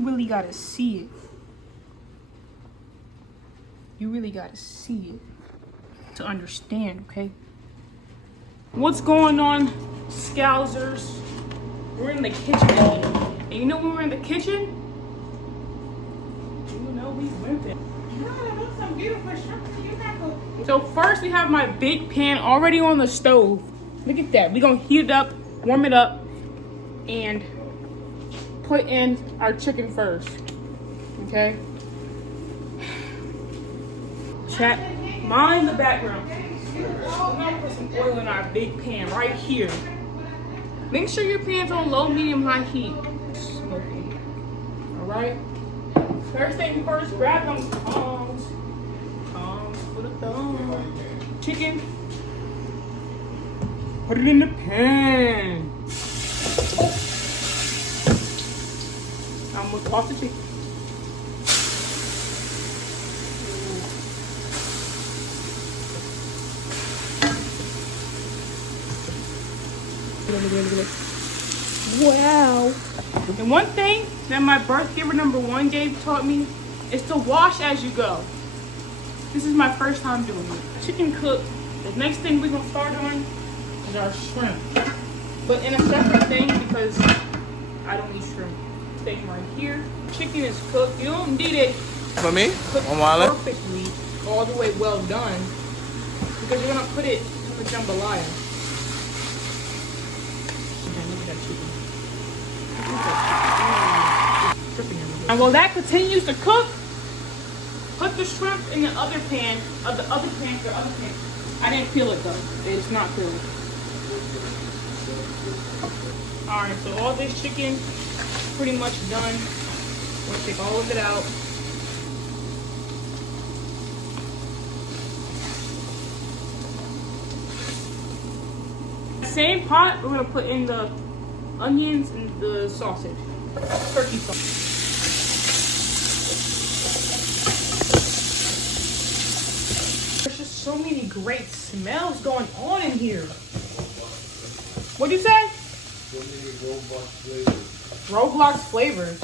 you really gotta see it. You really gotta see it to understand, okay? What's going on, Scousers? We're in the kitchen again. And you know when we're in the kitchen? You know we went there. So first we have my big pan already on the stove. Look at that. We're gonna heat it up, warm it up, and put in our chicken first. Okay? Chat, mind the background. We're gonna put some oil in our big pan right here. Make sure your pan's on low, medium, high heat. Smoking. Alright? First thing first, grab them tongs. Tongs for the thumb. Chicken. Put it in the pan. I'm gonna toss the chicken. Wow. And one thing that my birth giver number 1 taught me is to wash as you go. This is my first time doing it. Chicken cooked. The next thing we're gonna start on is our shrimp. But in a separate thing because I don't eat shrimp. Thing right here. Chicken is cooked. You don't need it for me cooked perfectly, all the way well done. Because you're gonna put it in the jambalaya. And while that continues to cook, put the shrimp in the other pan, the other pan. I didn't peel it though. It's not peeled. Alright, so all this chicken pretty much done. We're gonna take all of it out. Same pot, we're gonna put in the onions and the sausage. Turkey sausage. There's just so many great smells going on in here. What'd you say? Roblox flavors.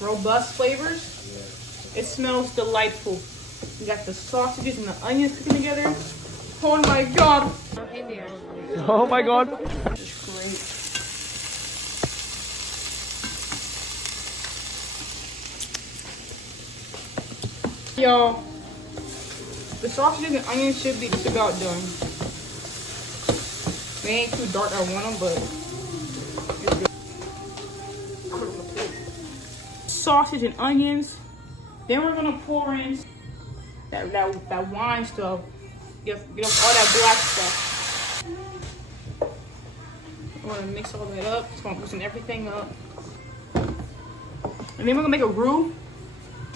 Robust flavors? Yeah. It smells delightful. We got the sausages and the onions cooking together. Oh my god. Oh my god. This is great. Y'all, the sausages and onions should be just about done. They ain't too dark, I want them, but it's good. Sausage and onions. Then we're gonna pour in that wine stuff. Get off all that black stuff. We're gonna mix all that up. Just gonna loosen everything up. And then we're gonna make a roux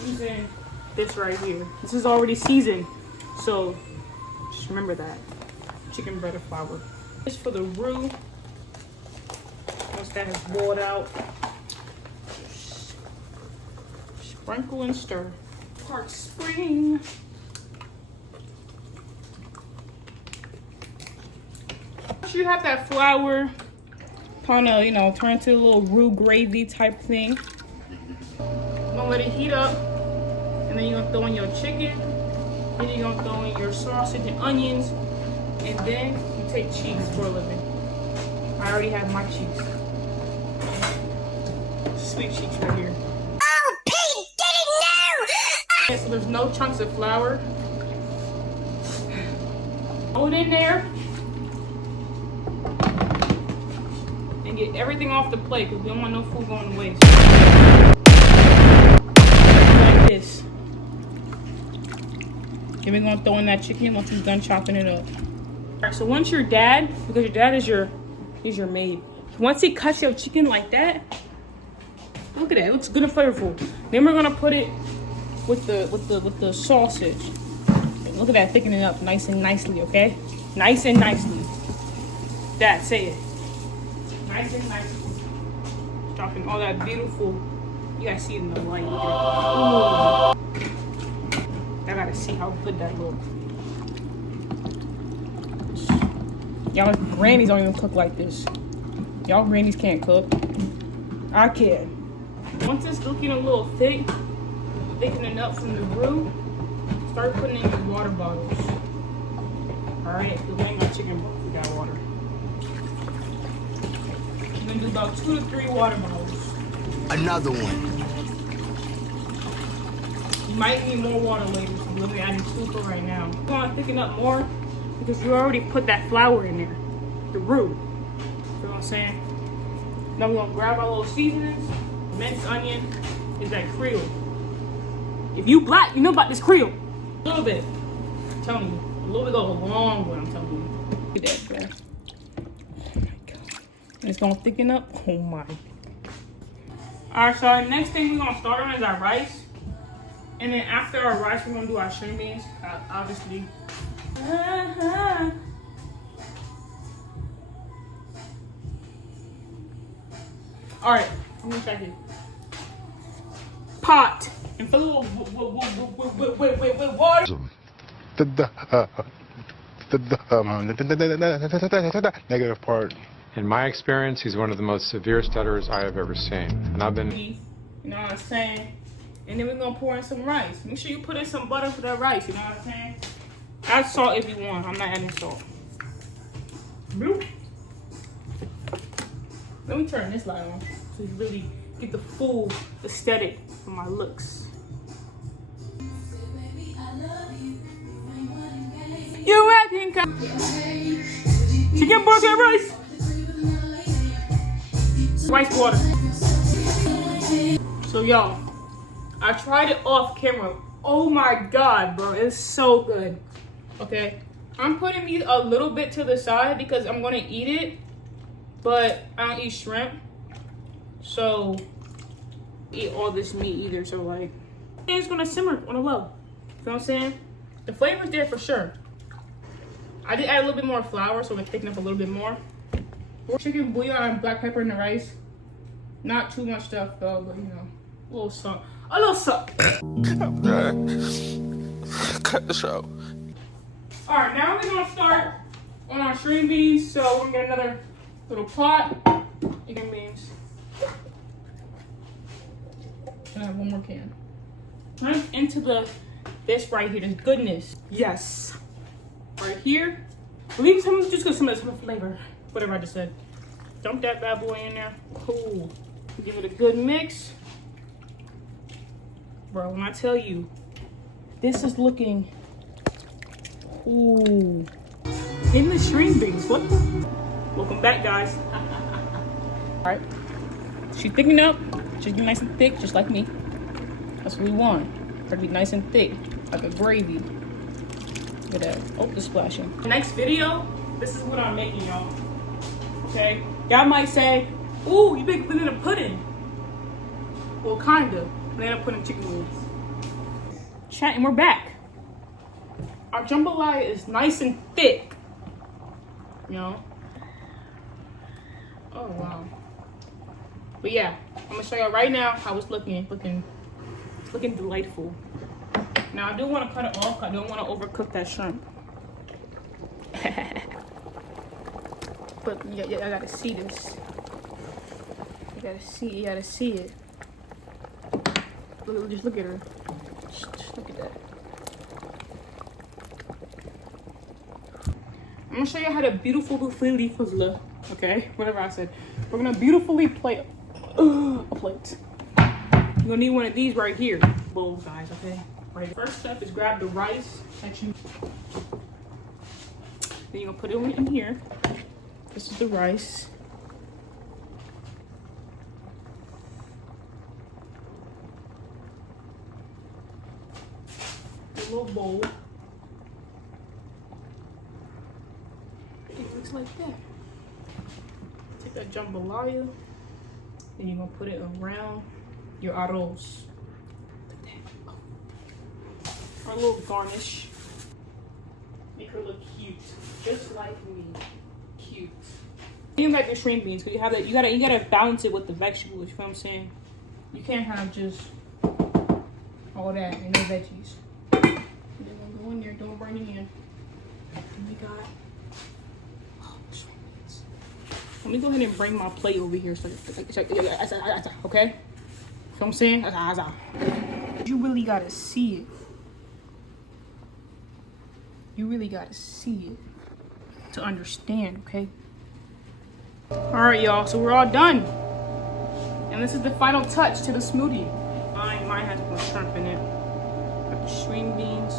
using this right here. This is already seasoned, so just remember that. Chicken butter flour. This for the roux. Once that has boiled out, sprinkle and stir. Park Spring. You have that flour kind of, turn into a little roux gravy type thing. I'm gonna let it heat up, and then you're gonna throw in your chicken, then you're gonna throw in your sausage and onions, and then you take cheese for a living. I already have my cheese. Sweet cheese right here. Oh, Pete didn't know! Okay, so there's no chunks of flour. Throw it in there. And get everything off the plate because we don't want no food going to waste. Like this. Then we're going to throw in that chicken once you're done chopping it up. Alright, so once your dad, because your dad is your maid. Once he cuts your chicken like that, look at that, it looks good and flavorful. Then we're going to put it with the sausage. Look at that, thickening it up nice and nicely, okay? Nice and nicely. Dad, say it. Nice and nicely. Dropping all that beautiful. You guys see it in the light. Ooh. I gotta see how good that looks. Y'all grannies don't even cook like this. Y'all grannies can't cook. I can. Once it's looking a little thick, thickening up from the roux, start putting in your water bottles. Alright, because we ain't got chicken broth, we got water. You're gonna do about 2 to 3 water bottles. Another one. You might need more water later, so I'm literally adding 2 for right now. You want to thicken up more because you already put that flour in there, the roux. You know what I'm saying? Now we're gonna grab our little seasonings. Minced onion is that Creole. If you black, you know about this Creole. A little bit. I'm telling you. A little bit goes a long way, I'm telling you. Look at that, bro. Oh my god. And it's gonna thicken up. Oh my. Alright, so our next thing we're gonna start on is our rice. And then after our rice, we're gonna do our string beans, obviously. Alright, I'm gonna check it. Pot. And fill it with water. Negative part. In my experience, he's one of the most severe stutterers I have ever seen. And I've been... You know what I'm saying? And then we're gonna pour in some rice. Make sure you put in some butter for that rice, you know what I'm saying? Add salt if you want. I'm not adding salt. Bloop. Let me turn this light on so you really get the full aesthetic of my looks. You acting chicken broth and rice. Rice water. So y'all, I tried it off camera. Oh my god, bro, it's so good. Okay, I'm putting meat a little bit to the side because I'm gonna eat it, but I don't eat shrimp, so eat all this meat either. So like, it's gonna simmer on a low. You know what I'm saying? The flavor's there for sure. I did add a little bit more flour so it thicken up a little bit more. Chicken bouillon and black pepper in the rice. Not too much stuff though, but you know, a little salt. A little salt. Cut the show. Alright, now we're gonna start on our string beans. So we're gonna get another little pot. Chicken beans. And I have one more can. Right into this right here, this goodness. Yes. Right here. Leave some, just get some of the flavor. Whatever I just said. Dump that bad boy in there. Cool. Give it a good mix. Bro, when I tell you, this is looking, ooh. In the string beans, what the? Welcome back, guys. All right, she's thickening up. She's getting nice and thick, just like me. That's what we want. Her to be nice and thick, like a gravy. Look at that. Oh, the splashing. Next video, this is what I'm making, y'all. Okay, y'all might say, ooh, you make banana pudding. Well, kinda. Banana pudding chicken wings. Chat, and we're back. Our jambalaya is nice and thick. You know? Oh, wow. But yeah, I'm gonna show y'all right now how it's looking. Looking delightful. Now, I do want to cut it off. I don't want to overcook that shrimp. But yeah, I gotta see this. You gotta see it. Just look at her. Just look at that. I'm gonna show you how to beautifully puzzle. Okay, whatever I said. We're gonna beautifully plate a plate. You're gonna need one of these right here, bowls, guys. Okay. Right. First step is grab the rice that you. Then you're gonna put it in here. This is the rice. A little bowl. It looks like that. Take that jambalaya. Then you're gonna put it around your arroz. Our little garnish. Make her look cute, just like me. Cute. You got your string beans, because you gotta balance it with the vegetables. You know what I'm saying? You can't have just all that and no veggies. They're gonna go in there, don't bring it in. And we got string beans. Let me go ahead and bring my plate over here, so okay? You know what what I'm saying? You really gotta see it. You really gotta see it to understand, okay? Alright, y'all, so we're all done. And this is the final touch to the smoothie. Mine has more shrimp in it. Got the string beans.